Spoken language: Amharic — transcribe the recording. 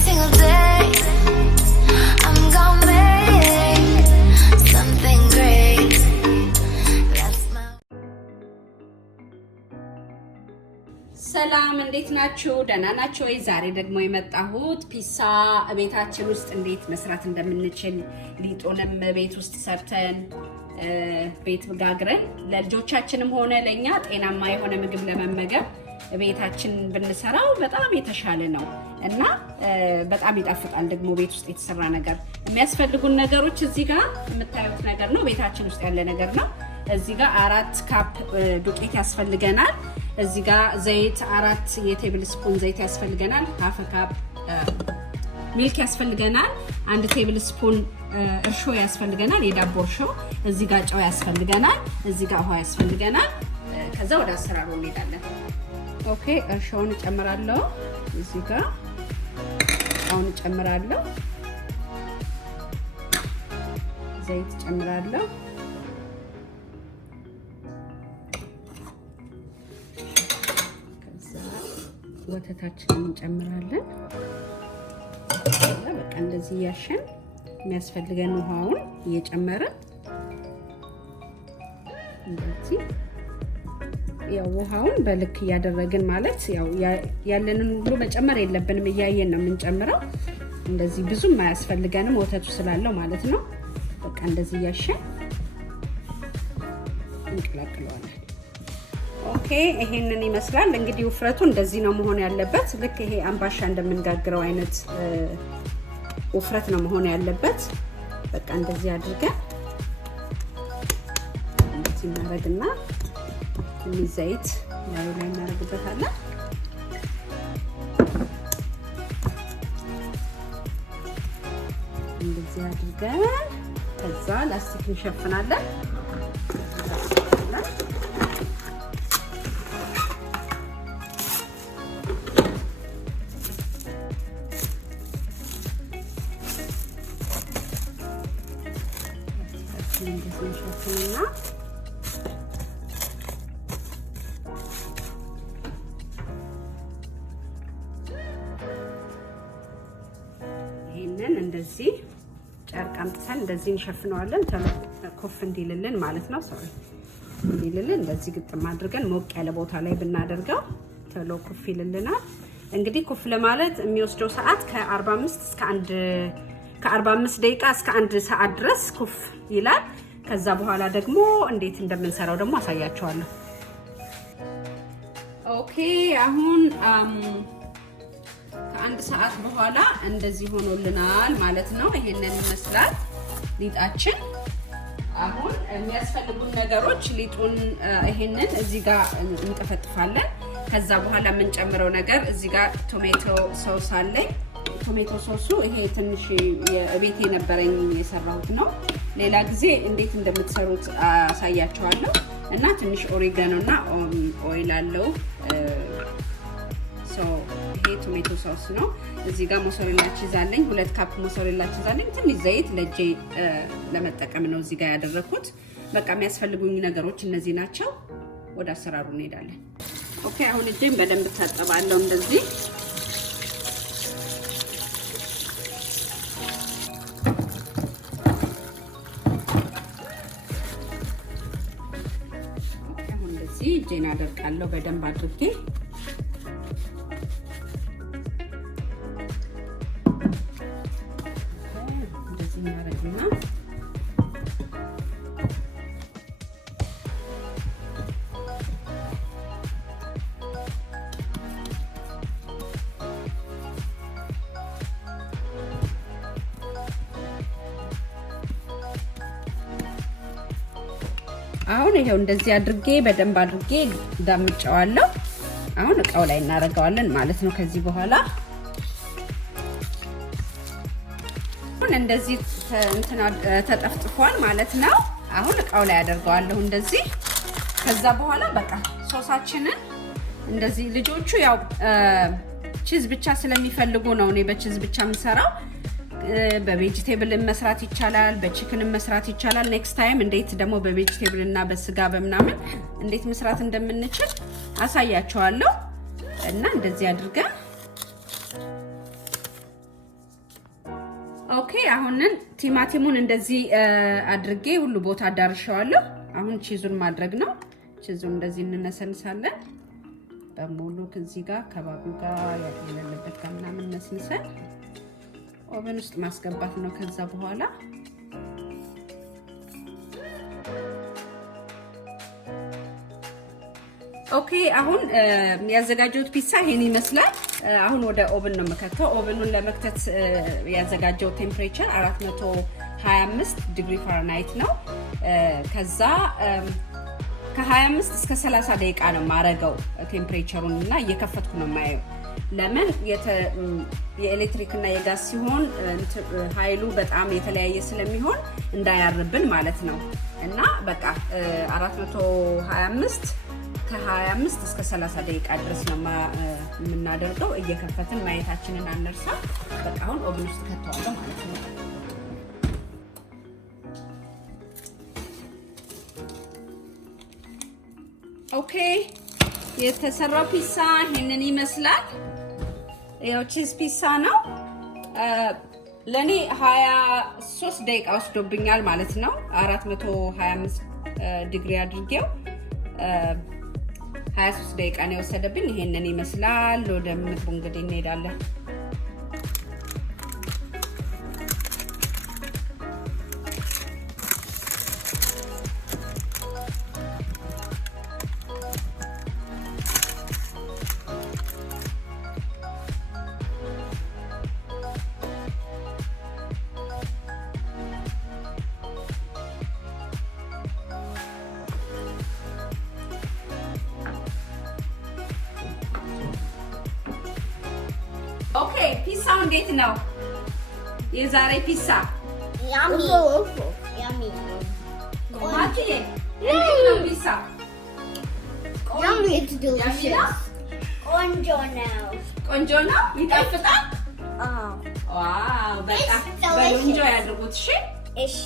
single day. I'm gonna make something great. That's my ሰላም እንዴት ናችሁ? ደህና ናችሁ ወይ? ዛሬ ደግሞ የመጣሁት ፒሳ ቤታችን ውስጥ እንዴት መስራት እንደምንችል ሊጡንም ቤት ውስጥ ሰርተን ቤት ጋግረን ለልጆቻችንም ሆነ ለኛ ጤናማ የሆነ ምግብ ለመመገብ ቤታችን ብንሰራው በጣም የተሻለ ነው እና በጣም ይጣፍጣል። ደግሞ ቤት ውስጥ የተሰራ ነገር የሚያስፈልጉን ነገሮች እዚህ ጋር የምታዩት ነገር ነው። ቤታችን ውስጥ ያለ ነገር ነው። እዚህ ጋር 4 ካፕ ዱቄት ያስፈልገናል። እዚህ ጋር ዘይት 4 የቴብል ስፑን ዘይት ያስፈልገናል። ሃፍ ካፕ ሚልክ ያስፈልገናል። 1 ቴብል ስፑን እርሾ ያስፈልገናል፣ የዳቦ እርሾ። እዚህ ጋር ጨው ያስፈልገናል። እዚህ ጋር ውሃ ያስፈልገናል። ከዛ ወደ አሰራሩ እንሄዳለን። ኦኬ፣ እርሾውን እጨምራለሁ። እዚህ ጋር አሁን እጨምራለሁ። ዘይት እጨምራለሁ። ከዛ ወተታችንን እንጨምራለን። በቃ እንደዚህ ያሸን የሚያስፈልገን ውሃውን እየጨመርን እንደዚህ ያው ውሃውን በልክ እያደረግን ማለት ያው ያለንን ሁሉ መጨመር የለብንም፣ እያየን ነው የምንጨምረው። እንደዚህ ብዙም አያስፈልገንም ወተቱ ስላለው ማለት ነው። በቃ እንደዚህ ያሸን እንቀላቅለዋለን። ኦኬ፣ ይሄንን ይመስላል እንግዲህ። ውፍረቱ እንደዚህ ነው መሆን ያለበት። ልክ ይሄ አምባሻ እንደምንጋግረው አይነት ውፍረት ነው መሆን ያለበት። በቃ እንደዚህ አድርገን እንደዚህ እናደርግና ትንሽ ዘይት ላይ እናደርግበታለን። እንደዚህ አድርገን ከዛ ላስቲክ እንሸፍናለን። እንደዚህ እንሸፍንና ይሄንን እንደዚህ ጨርቅ አምጥተን እንደዚህ እንሸፍነዋለን። ኮፍ እንዲልልን ማለት ነው። እንዲልልን እንደዚህ ግጥም አድርገን ሞቅ ያለ ቦታ ላይ ብናደርገው ቶሎ ኮፍ ይልልናል። እንግዲህ ኮፍ ለማለት የሚወስደው ሰዓት ከ45 ደቂቃ እስከ 1 ሰዓት ድረስ ኮፍ ይላል። ከዛ በኋላ ደግሞ እንዴት እንደምንሰራው ደግሞ አሳያችኋለሁ። ኦኬ፣ አሁን ከ1 ሰዓት በኋላ እንደዚህ ሆኖልናል ማለት ነው። ይሄንን ይመስላል ሊጣችን። አሁን የሚያስፈልጉን ነገሮች ሊጡን ይሄንን እዚህ ጋር እንጠፈጥፋለን። ከዛ በኋላ የምንጨምረው ነገር እዚህ ጋር ቶሜቶ ሶስ አለኝ። ቶሜቶ ሶሱ ይሄ ትንሽ የቤት የነበረኝ የሰራሁት ነው። ሌላ ጊዜ እንዴት እንደምትሰሩት አሳያችኋለሁ። እና ትንሽ ኦሬጋኖ እና ኦይል አለው። ይሄ ቶሜቶ ሶስ ነው። እዚህ ጋር ሞzzarella ቺዝ አለኝ። 2 ካፕ ሞzzarella ቺዝ አለኝ። ትንሽ ዘይት ለጄ ለመጠቀም ነው እዚህ ጋር ያደረኩት። በቃ የሚያስፈልጉኝ ነገሮች እነዚህ ናቸው። ወደ አሰራሩ እንሄዳለን። ኦኬ፣ አሁን እጄን በደንብ ታጠባለሁ እንደዚህ። አሁን እንደዚህ እጄን አደርቃለሁ በደንብ አድርጌ። አሁን ይሄው እንደዚህ አድርጌ በደንብ አድርጌ ዳምጫዋለሁ። አሁን እቃው ላይ እናደርገዋለን ማለት ነው። ከዚህ በኋላ አሁን እንደዚህ ተጠፍጥፏል ማለት ነው። አሁን እቃው ላይ አደርገዋለሁ እንደዚህ። ከዛ በኋላ በቃ ሶሳችንን እንደዚህ ልጆቹ ያው ቺዝ ብቻ ስለሚፈልጉ ነው እኔ በቺዝ ብቻ የምሰራው። በቬጂቴብል መስራት ይቻላል፣ በቺክን መስራት ይቻላል። ኔክስት ታይም እንዴት ደግሞ በቬጂቴብል እና በስጋ በመናምን እንዴት መስራት እንደምንችል አሳያችኋለሁ። እና እንደዚህ አድርገን ኦኬ አሁንን ቲማቲሙን እንደዚህ አድርጌ ሁሉ ቦታ አዳርሻለሁ። አሁን ቺዙን ማድረግ ነው። ቺዙን እንደዚህ እንነሰንሳለን በሙሉ ከዚህ ጋር ከባቢው ጋር ያለበት ከምናምን ነስንሰን ኦቨን ውስጥ ማስገባት ነው። ከዛ በኋላ ኦኬ አሁን ያዘጋጀሁት ፒዛ ይሄን ይመስላል። አሁን ወደ ኦቨን ነው መከተው። ኦቨኑን ለመክተት ያዘጋጀው ቴምፕሬቸር 425 ዲግሪ ፋራናይት ነው። ከዛ ከ25 እስከ 30 ደቂቃ ነው ማረጋው ቴምፕሬቸሩን እና እየከፈትኩ ነው ማየው። ለምን የኤሌክትሪክ እና የጋዝ ሲሆን ኃይሉ በጣም የተለያየ ስለሚሆን እንዳያርብን ማለት ነው። እና በቃ 425 ከ25 እስከ 30 ደቂቃ ድረስ ነው የምናደርገው። እየከፈትን ማየታችንን አንርሳ። በቃ አሁን ኦቨን ውስጥ ከተዋለሁ ማለት ነው። ኦኬ የተሰራው ፒዛ ይሄንን ይመስላል። ያው ቺዝ ፒዛ ነው። ለኔ 23 ደቂቃ ወስዶብኛል ማለት ነው። 425 ዲግሪ አድርጌው 23 ደቂቃ ነው የወሰደብኝ። ይሄንን ይመስላል። ወደ ምግቡ እንግዲህ እንሄዳለን። ኦኬ ፒዛው እንዴት ነው? የዛሬ ፒዛ ያሚ ማቲዬ እንዴት ነው ፒዛ? ያሚ it's delicious ቆንጆ ነው። ይጣፍጣል። ዋው በጣም በእንጆ ያድርጉት። እሺ እሺ